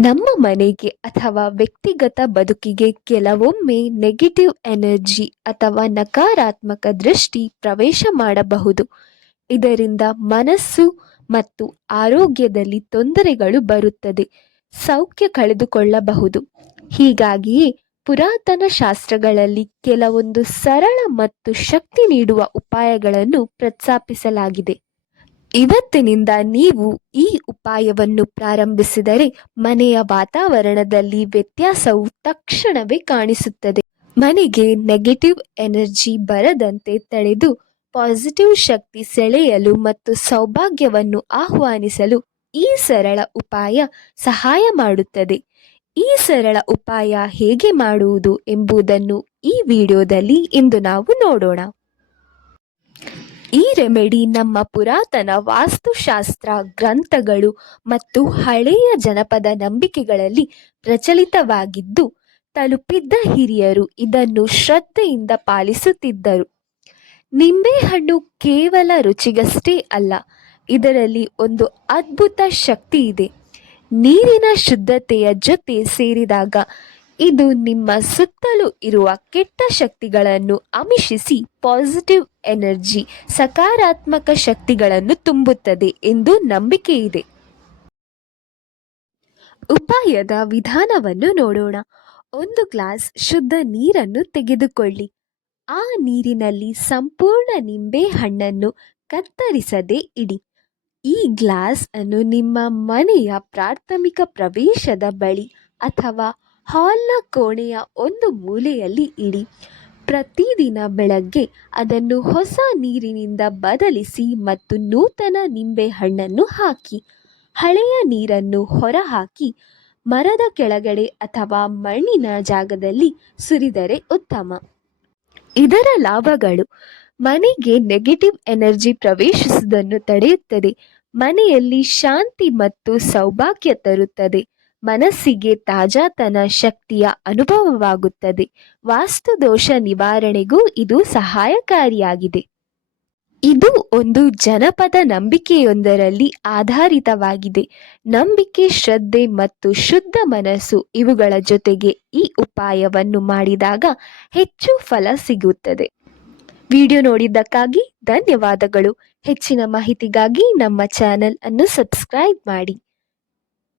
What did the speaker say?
ನಮ್ಮ ಮನೆಗೆ ಅಥವಾ ವ್ಯಕ್ತಿಗತ ಬದುಕಿಗೆ ಕೆಲವೊಮ್ಮೆ ನೆಗೆಟಿವ್ ಎನರ್ಜಿ ಅಥವಾ ನಕಾರಾತ್ಮಕ ದೃಷ್ಟಿ ಪ್ರವೇಶ ಮಾಡಬಹುದು. ಇದರಿಂದ ಮನಸ್ಸು ಮತ್ತು ಆರೋಗ್ಯದಲ್ಲಿ ತೊಂದರೆಗಳು ಬರುತ್ತದೆ. ಸೌಖ್ಯ ಕಳೆದುಕೊಳ್ಳಬಹುದು. ಹೀಗಾಗಿಯೇ ಪುರಾತನ ಶಾಸ್ತ್ರಗಳಲ್ಲಿ ಕೆಲವೊಂದು ಸರಳ ಮತ್ತು ಶಕ್ತಿ ನೀಡುವ ಉಪಾಯಗಳನ್ನು ಪ್ರಸ್ತಾಪಿಸಲಾಗಿದೆ. ಇವತ್ತಿನಿಂದ ನೀವು ಈ ಉಪಾಯವನ್ನು ಪ್ರಾರಂಭಿಸಿದರೆ ಮನೆಯ ವಾತಾವರಣದಲ್ಲಿ ವ್ಯತ್ಯಾಸವು ತಕ್ಷಣವೇ ಕಾಣಿಸುತ್ತದೆ. ಮನೆಗೆ ನೆಗೆಟಿವ್ ಎನರ್ಜಿ ಬರದಂತೆ ತಡೆದು ಪಾಸಿಟಿವ್ ಶಕ್ತಿ ಸೆಳೆಯಲು ಮತ್ತು ಸೌಭಾಗ್ಯವನ್ನು ಆಹ್ವಾನಿಸಲು ಈ ಸರಳ ಉಪಾಯ ಸಹಾಯ ಮಾಡುತ್ತದೆ. ಈ ಸರಳ ಉಪಾಯ ಹೇಗೆ ಮಾಡುವುದು ಎಂಬುದನ್ನು ಈ ವಿಡಿಯೋದಲ್ಲಿ ಇಂದು ನಾವು ನೋಡೋಣ. ಈ ರೆಮೆಡಿ ನಮ್ಮ ಪುರಾತನ ವಾಸ್ತುಶಾಸ್ತ್ರ ಗ್ರಂಥಗಳು ಮತ್ತು ಹಳೆಯ ಜನಪದ ನಂಬಿಕೆಗಳಲ್ಲಿ ಪ್ರಚಲಿತವಾಗಿದ್ದು, ತಲುಪಿದ್ದ ಹಿರಿಯರು ಇದನ್ನು ಶ್ರದ್ಧೆಯಿಂದ ಪಾಲಿಸುತ್ತಿದ್ದರು. ನಿಂಬೆಹಣ್ಣು ಕೇವಲ ರುಚಿಗಷ್ಟೇ ಅಲ್ಲ, ಇದರಲ್ಲಿ ಒಂದು ಅದ್ಭುತ ಶಕ್ತಿ ಇದೆ ನೀರಿನ ಶುದ್ಧತೆಯ ಜೊತೆ ಸೇರಿದಾಗ ಇದು ನಿಮ್ಮ ಸುತ್ತಲೂ ಇರುವ ಕೆಟ್ಟ ಶಕ್ತಿಗಳನ್ನು ಅಮಿಷಿಸಿ ಪಾಸಿಟಿವ್ ಎನರ್ಜಿ, ಸಕಾರಾತ್ಮಕ ಶಕ್ತಿಗಳನ್ನು ತುಂಬುತ್ತದೆ ಎಂದು ನಂಬಿಕೆ ಇದೆ. ಉಪಾಯದ ವಿಧಾನವನ್ನು ನೋಡೋಣ. ಒಂದು ಗ್ಲಾಸ್ ಶುದ್ಧ ನೀರನ್ನು ತೆಗೆದುಕೊಳ್ಳಿ. ಆ ನೀರಿನಲ್ಲಿ ಸಂಪೂರ್ಣ ನಿಂಬೆ ಹಣ್ಣನ್ನು ಕತ್ತರಿಸದೆ ಇಡಿ. ಈ ಗ್ಲಾಸ್ ಅನ್ನು ನಿಮ್ಮ ಮನೆಯ ಪ್ರಾಥಮಿಕ ಪ್ರವೇಶದ ಬಳಿ ಅಥವಾ ಹಾಲ್ನ ಕೋಣೆಯ ಒಂದು ಮೂಲೆಯಲ್ಲಿ ಇಡಿ. ಪ್ರತಿದಿನ ಬೆಳಗ್ಗೆ ಅದನ್ನು ಹೊಸ ನೀರಿನಿಂದ ಬದಲಿಸಿ ಮತ್ತು ನೂತನ ನಿಂಬೆಹಣ್ಣನ್ನು ಹಾಕಿ. ಹಳೆಯ ನೀರನ್ನು ಹೊರಹಾಕಿ ಮರದ ಕೆಳಗಡೆ ಅಥವಾ ಮಣ್ಣಿನ ಜಾಗದಲ್ಲಿ ಸುರಿದರೆ ಉತ್ತಮ. ಇದರ ಲಾಭಗಳು ಮನೆಗೆ ನೆಗೆಟಿವ್ ಎನರ್ಜಿ ಪ್ರವೇಶಿಸುವುದನ್ನು ತಡೆಯುತ್ತದೆ. ಮನೆಯಲ್ಲಿ ಶಾಂತಿ ಮತ್ತು ಸೌಭಾಗ್ಯ ತರುತ್ತದೆ. ಮನಸ್ಸಿಗೆ ತಾಜಾತನ ಶಕ್ತಿಯ ಅನುಭವವಾಗುತ್ತದೆ. ವಾಸ್ತು ದೋಷ ನಿವಾರಣೆಗೂ ಇದು ಸಹಾಯಕಾರಿಯಾಗಿದೆ. ಇದು ಒಂದು ಜನಪದ ನಂಬಿಕೆಯೊಂದರಲ್ಲಿ ಆಧಾರಿತವಾಗಿದೆ. ನಂಬಿಕೆ, ಶ್ರದ್ಧೆ ಮತ್ತು ಶುದ್ಧ ಮನಸ್ಸು ಇವುಗಳ ಜೊತೆಗೆ ಈ ಉಪಾಯವನ್ನು ಮಾಡಿದಾಗ ಹೆಚ್ಚು ಫಲ ಸಿಗುತ್ತದೆ. ವಿಡಿಯೋ ನೋಡಿದ್ದಕ್ಕಾಗಿ ಧನ್ಯವಾದಗಳು. ಹೆಚ್ಚಿನ ಮಾಹಿತಿಗಾಗಿ ನಮ್ಮ ಚಾನೆಲ್ ಅನ್ನು ಸಬ್ಸ್ಕ್ರೈಬ್ ಮಾಡಿ.